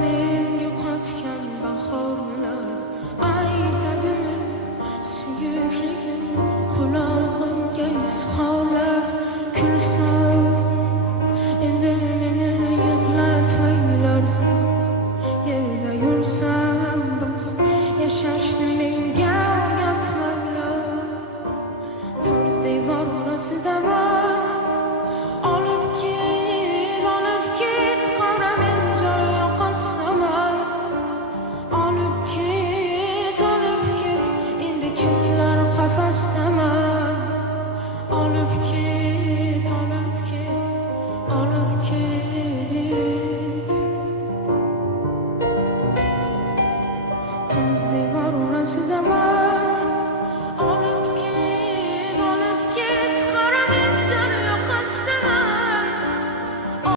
men yo'qotgan bahorlar aytadimi suyukligim qulog'imga izhorlab kulsam endi meni yig'latmanglar yerda yursam bas yashashni menga o'rgatmanglar tor devor orasidaman olib ket qara men joy yoqasaman olib ket endi ko'klar qafasdaman olib ket